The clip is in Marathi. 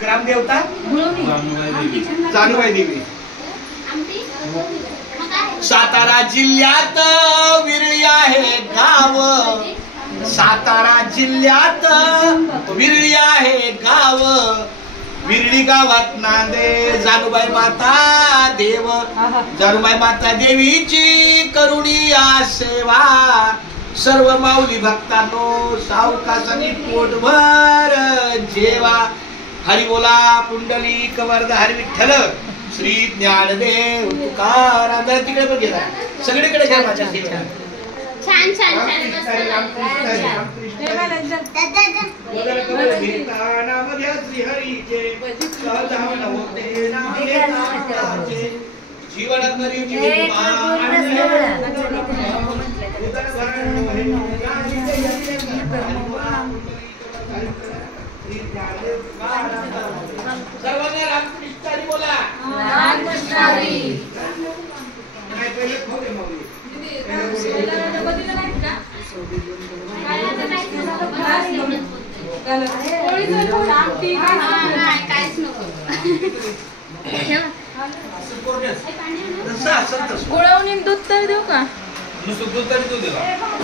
ग्रामदेवता जानुबाई देवी. सातारा जिल्ह्यात विरळी आहे गाव. सातारा जिल्ह्यात विरळी आहे गाव. विरळी गावात नांदे जानुबाई माता देव. जानुबाई माता देवीची करुणीया सेवा. सर्व माऊली भक्तांनो सावकाशाने पोटभर जेवा. हरी बोला पुंडलिक वरद हरी विठ्ठल श्री ज्ञानदेव तुकाराम. तिकडे पण गेला सगळीकडे घ्या माझ्या सेवा. छान छान जीवन सर्वांना रामकृष्ण बोला. गुळवणी दूध तर देऊ का? दूध तरी देऊ.